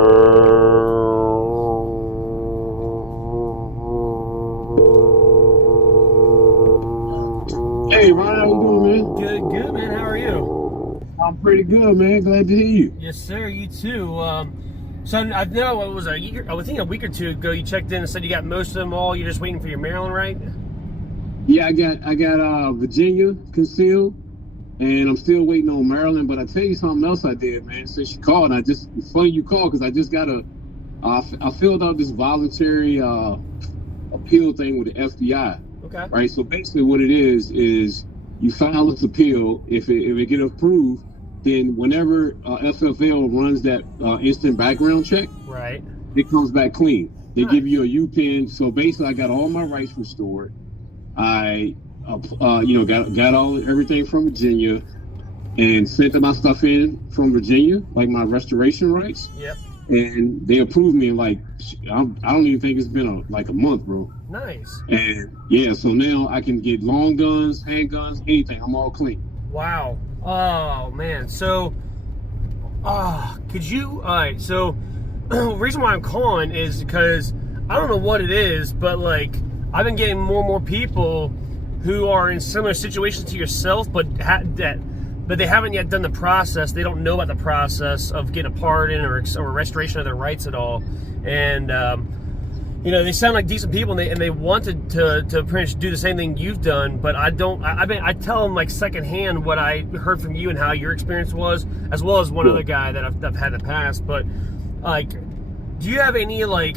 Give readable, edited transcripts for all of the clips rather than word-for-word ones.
Hey, Ryan, how you doing, man? Good, man. How are you? I'm pretty good, man. Glad to hear you. Yes, sir. You too. So I know it was I think a week or two ago you checked in and said you got most of them all. You're just waiting for your Maryland, right? Yeah, I got Virginia concealed, and I'm still waiting on Maryland. But I tell you something else I did, man. Since you called, it's funny you called because I just got I filled out this voluntary appeal thing with the FBI. Okay. Right. So basically, what it is you file this appeal. If it get approved, then whenever FFL runs that instant background check, right, it comes back clean. They nice. give you a U-PIN. So basically, I got all my rights restored. I, got everything from Virginia, and sent my stuff in from Virginia, like my restoration rights. Yep. And they approved me in I don't even think it's been a month, bro. Nice. And yeah, so now I can get long guns, handguns, anything. I'm all clean. Wow. Oh man. So, could you? All right. So, the reason why I'm calling is because I don't know what it is, but like I've been getting more and more people who are in similar situations to yourself, but they haven't yet done the process. They don't know about the process of getting a pardon or restoration of their rights at all. And they sound like decent people, and they wanted to pretty much do the same thing you've done. But I don't. I tell them like secondhand what I heard from you and how your experience was, as well as one other guy that I've had in the past. But like, do you have any like?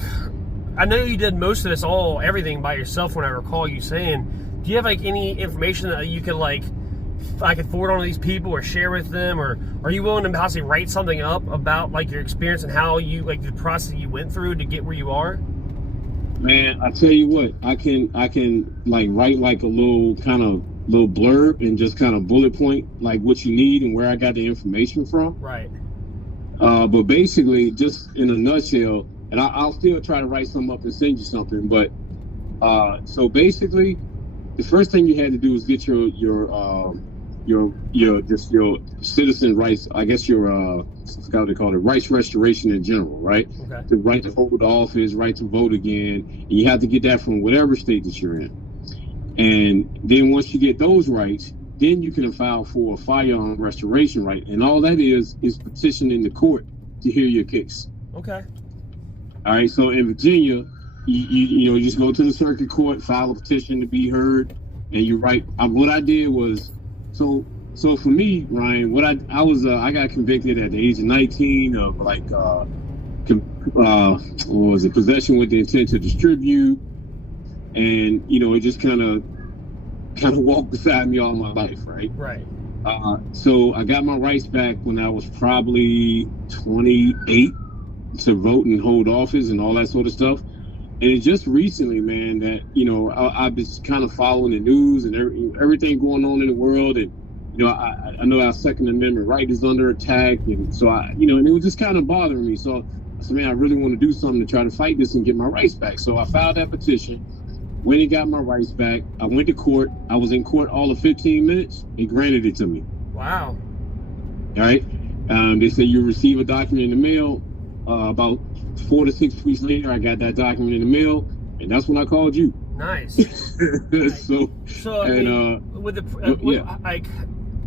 I know you did most of this everything by yourself. When I recall you saying, do you have like any information that you could like? I could forward on to these people or share with them, or are you willing to possibly write something up about like your experience and how you like the process you went through to get where you are? Man, I tell you what, I can like write like a little blurb and just kind of bullet point like what you need and where I got the information from. Right. But basically, just in a nutshell, and I'll still try to write something up and send you something. But so basically, the first thing you had to do was get your citizen rights. I guess I forgot what they call it, rights restoration in general, right? Okay. The right to hold office, right to vote again, and you have to get that from whatever state that you're in. And then once you get those rights, then you can file for a firearm restoration right, and all that is petitioning the court to hear your case. Okay. All right. So in Virginia, you just go to the circuit court, file a petition to be heard, and you write. What I did was so for me, Ryan, I got convicted at the age of 19 of like what was it, possession with the intent to distribute, and it just kind of walked beside me all my life, right? Right. So I got my rights back when I was probably 28 to vote and hold office and all that sort of stuff. And it's just recently, man, that I've been kind of following the news and everything going on in the world, and I know our Second Amendment right is under attack, and so and it was just kind of bothering me. So I said, man, I really want to do something to try to fight this and get my rights back. So I filed that petition. When he got my rights back, I went to court. I was in court all of 15 minutes. They granted it to me. Wow. All right. They said you receive a document in the mail. About 4 to 6 weeks later, I got that document in the mail, and that's when I called you. Nice. So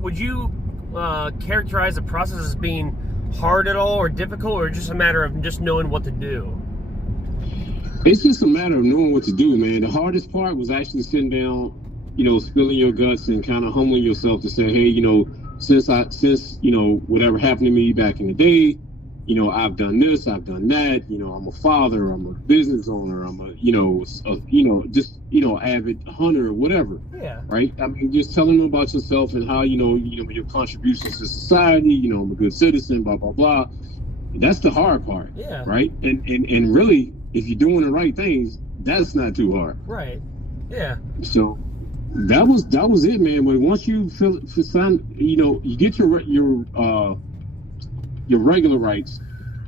would you characterize the process as being hard at all or difficult, or just a matter of just knowing what to do? It's just a matter of knowing what to do, man. The hardest part was actually sitting down, spilling your guts and kind of humbling yourself to say, hey, since whatever happened to me back in the day, I've done this, I've done that, I'm a father, I'm a business owner, I'm avid hunter or whatever. Yeah. Right? I mean, just telling them about yourself and how, your contributions to society, I'm a good citizen, blah, blah, blah. That's the hard part. Yeah. Right? And really, if you're doing the right things, that's not too hard. Right. Yeah. So that was it, man. But once you you get your regular rights,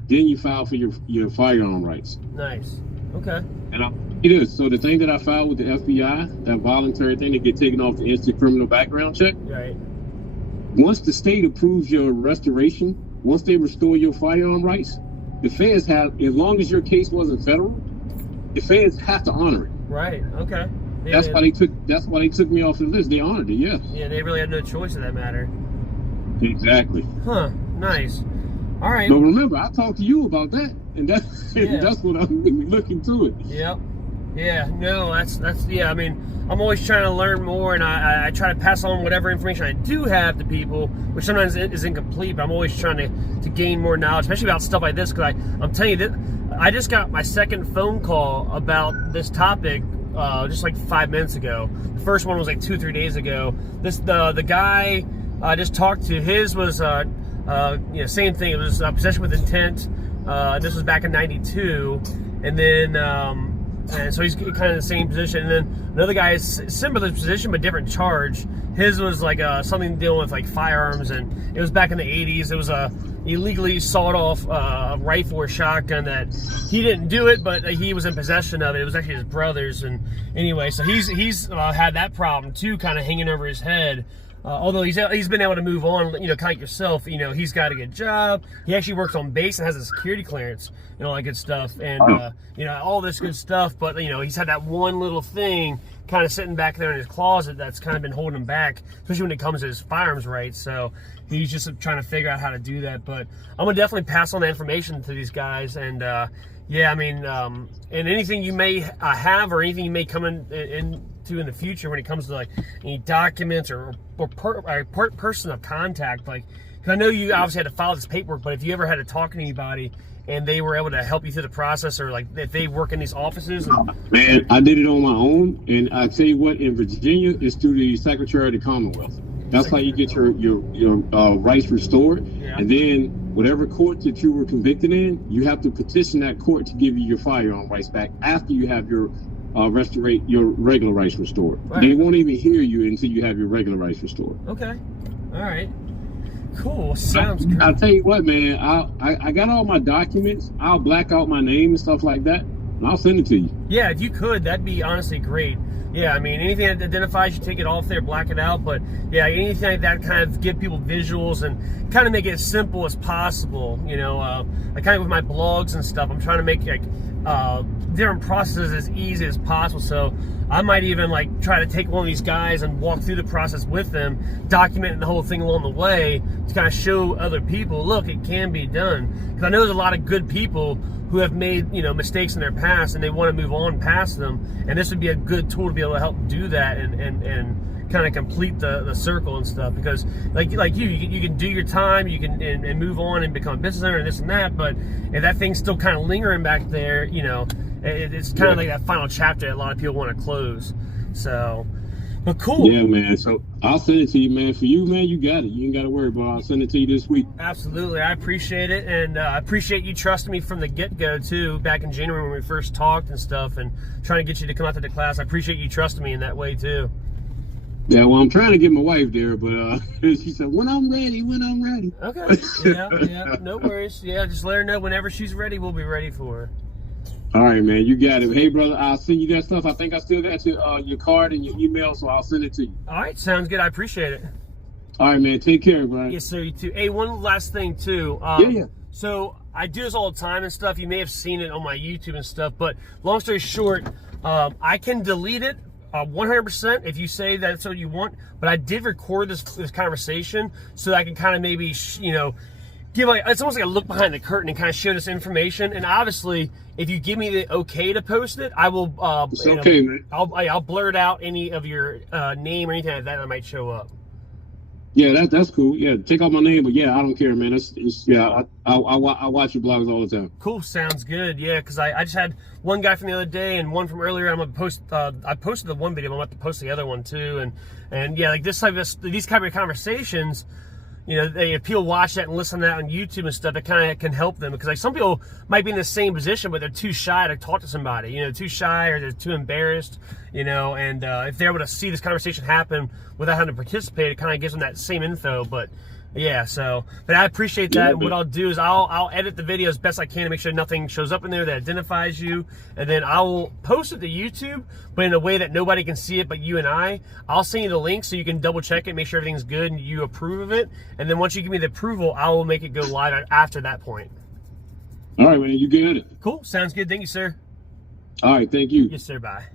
then you file for your firearm rights. Nice. Okay. And it is. So the thing that I filed with the FBI, that voluntary thing to get taken off the instant criminal background check. Right. Once the state approves your restoration, once they restore your firearm rights, the feds have, as long as your case wasn't federal, the feds have to honor it. Right. Okay. Yeah, that's why they took me off the list. They honored it. Yeah. Yeah, they really had no choice in that matter. Exactly. Huh. Nice. All right. But remember, I talked to you about that, and that's what I'm going to be looking to it. Yep. Yeah. No, that's yeah. I mean, I'm always trying to learn more, and I try to pass on whatever information I do have to people, which sometimes is incomplete. But I'm always trying to gain more knowledge, especially about stuff like this. Because I'm telling you that I just got my second phone call about this topic just like 5 minutes ago. The first one was like 2-3 days ago. The guy I just talked to, his was same thing. It was possession with intent. This was back in '92, and then and so he's kind of in the same position. And then another guy is similar position but different charge. His was like something dealing with like firearms, and it was back in the '80s. It was a illegally sawed-off rifle or shotgun that he didn't do it, but he was in possession of it. It was actually his brother's, and anyway, so he's had that problem too, kind of hanging over his head. Although he's been able to move on, kind of like yourself, he's got a good job. He actually works on base and has a security clearance and all that good stuff, and all this good stuff. But he's had that one little thing kind of sitting back there in his closet that's kind of been holding him back, especially when it comes to his firearms rights. So he's just trying to figure out how to do that. But I'm gonna definitely pass on the information to these guys, and yeah, I mean, and anything you may have or anything you may come into in the future when it comes to like any documents or person of contact, like, because I know you obviously had to file this paperwork, but if you ever had to talk to anybody and they were able to help you through the process, or like if they work in these offices. Man, I did it on my own, and I tell you what, in Virginia, it's through the Secretary of the Commonwealth. That's how you get your rights restored. Yeah. And then whatever court that you were convicted in, you have to petition that court to give you your firearm rights back after you have your regular rights restored. Right. They won't even hear you until you have your regular rights restored. Okay. All right. Cool. Sounds good. I'll tell you what, man. I got all my documents. I'll black out my name and stuff like that, and I'll send it to you. Yeah, if you could, that'd be honestly great. Yeah, I mean, anything that identifies you, take it off there, black it out. But yeah, anything like that, kind of give people visuals and kind of make it as simple as possible. Like kind of with my blogs and stuff, I'm trying to make like different processes as easy as possible. So I might even like try to take one of these guys and walk through the process with them, documenting the whole thing along the way to kind of show other people, look, it can be done. Because I know there's a lot of good people who have made mistakes in their past and they want to move on past them, and this would be a good tool to be able to help do that and kind of complete the circle and stuff. Because like you can do your time, you can and move on and become a business owner and this and that, but if that thing's still kind of lingering back there, it's kind of like that final chapter that a lot of people want to close. So, but cool. Yeah, man. So I'll send it to you, man. For you, man, you got it. You ain't got to worry about it. I'll send it to you this week. Absolutely. I appreciate it. And I appreciate you trusting me from the get-go, too, back in January when we first talked and stuff and trying to get you to come out to the class. I appreciate you trusting me in that way, too. Yeah, well, I'm trying to get my wife there, but she said, when I'm ready. Okay. Yeah, no worries. Yeah, just let her know whenever she's ready, we'll be ready for her. All right, man, you got it. Hey, brother, I'll send you that stuff. I think I still got your card and your email, so I'll send it to you. All right, sounds good. I appreciate it. All right, man, take care, Brian. Yes, sir, you too. Hey, one last thing, too. Yeah. So I do this all the time and stuff. You may have seen it on my YouTube and stuff, but long story short, I can delete it 100% if you say that's what you want, but I did record this conversation so that I can kind of maybe, give it's almost like a look behind the curtain and kind of show this information. And obviously, if you give me the okay to post it, I will. It's okay, man. I'll blurt out any of your name or anything like that might show up. Yeah, that's cool. Yeah, take off my name, but yeah, I don't care, man. I watch your blogs all the time. Cool, sounds good. Yeah, because I just had one guy from the other day and one from earlier. I'm gonna post. I posted the one video. I'm about to post the other one too. And yeah, like these type of conversations. If people watch that and listen to that on YouTube and stuff, it kind of can help them, because like some people might be in the same position, but they're too shy to talk to somebody, too shy or they're too embarrassed, and if they're able to see this conversation happen without having to participate, it kind of gives them that same info. But yeah, but I appreciate that. And what I'll do is I'll edit the video as best I can to make sure nothing shows up in there that identifies you, and then I will post it to YouTube, but in a way that nobody can see it but you and I. I'll send you the link so you can double check it, make sure everything's good and you approve of it, and then once you give me the approval, I will make it go live after that point. All right, man. You get at it. Cool. Sounds good. Thank you, sir. All right. Thank you. Yes, sir. Bye.